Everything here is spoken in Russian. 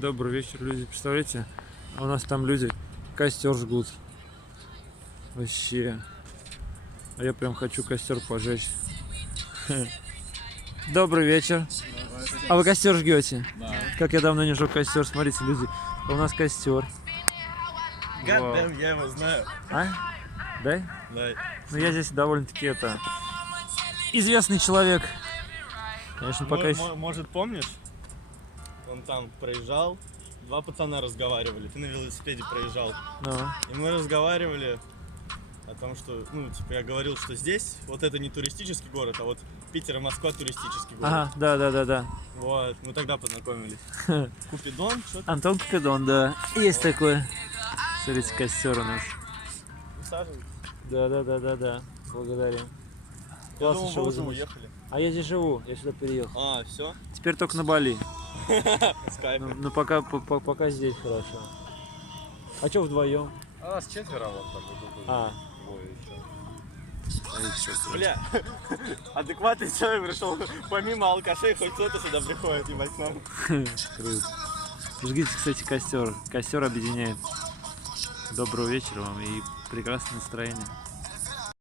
Добрый вечер, люди. Представляете, у нас там люди костер жгут. Вообще. А я прям хочу костер пожечь. Добрый вечер. А вы костер жгете? Да. Как я давно не жег костер. Смотрите, люди, у нас костер. Гаддем, я его знаю. А? Да? Да. Ну я здесь довольно-таки известный человек. Конечно, пока еще. Может, помнишь? Он там проезжал, два пацана разговаривали. Ты на велосипеде проезжал. Ну. И мы разговаривали о том, что, ну, типа, я говорил, что здесь, вот это не туристический город, а вот Питер и Москва туристический город. Ага, да. Вот, мы тогда познакомились. Купидон, что-то. Антон Купидон, да. Есть такой. Смотрите, костер у нас. Усаживайтесь. Да. Благодарим. Я Классно, думал, что вы вы уже замутили. уехали. А я здесь живу, я сюда переехал. А, все? Теперь только на Бали. С кайфом. Ну пока здесь хорошо. А что вдвоем? А нас четверо вот так вот. А, Двое еще. Бля, адекватный человек пришел, помимо алкашей, хоть кто-то сюда приходит, ебать, к нам. круто. Жгите, кстати, костер. Костер объединяет. Доброго вечера вам и прекрасное настроение.